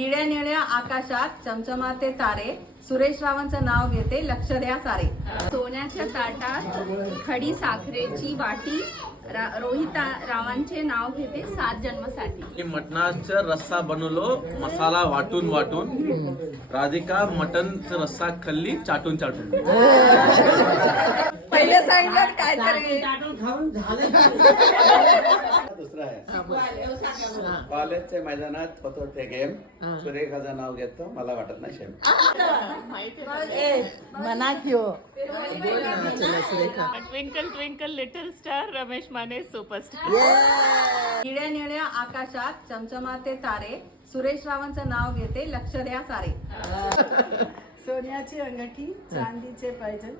निळ्या निळ्या आकाशात चमचमाते तारे, सुरेश रावांचं नाव घेते, लक्ष द्या सारे. सोन्याच्या ताटात खडी साखरेची वाटी, रोहिता रावांचे नाव घेते 7 जन्मसाठी. मटणाचा रस्सा बनवलो मसाला वाटून वाटून, राधिका मटनचा रस्सा खाल्ली चाटून चाटून. पहिले सांगितलं काय तरी. दुसरा आहे कॉलेजच्या मैदानात होतो ते गेम. सुरेखाचं नाव घेतो, मला वाटत नाही शेम. मना क्यों twinkle twinkle little star, Ramesh Mane superstar. निळ्या निळ्या आकाशात चमचमाते तारे, सुरेश रावांचं नाव घेते, लक्ष द्या सारे. सोन्याची अंगठी, चांदीचे पैजण,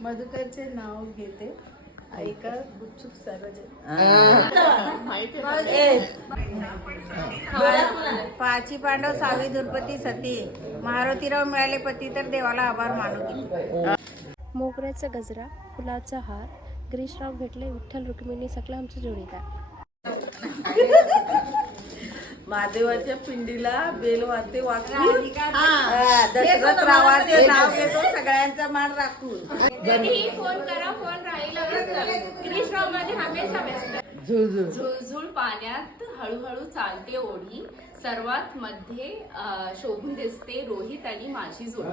मधुकरचे नाव घेते, ऐका गुपचूप सर्वजण. पाची पांडव 6वी दुर्पती सती, महारथीराव मिळाले पती तर देवाला आभार मानू किती. मोगऱ्याचा गजरा, फुलाचा हार, गिरीशराव भेटले विठ्ठल रुक्मिणी सकला आमचे जोडीदार. महादेवाच्या पिंडीला बेल वाजते वाकून, दशरथ रावांचे नाव घेतो, सगळ्यांचा मान राखून. कधीही फोन करा, फोन राहील व्यस्त. गिरीशराव मध्ये हमेशा व्यस्त. झुळझुळ पाण्यात हळूहळू चालते ओढी, सर्वात मध्ये शोभून दिसते रोहित आणि माझी जोडी.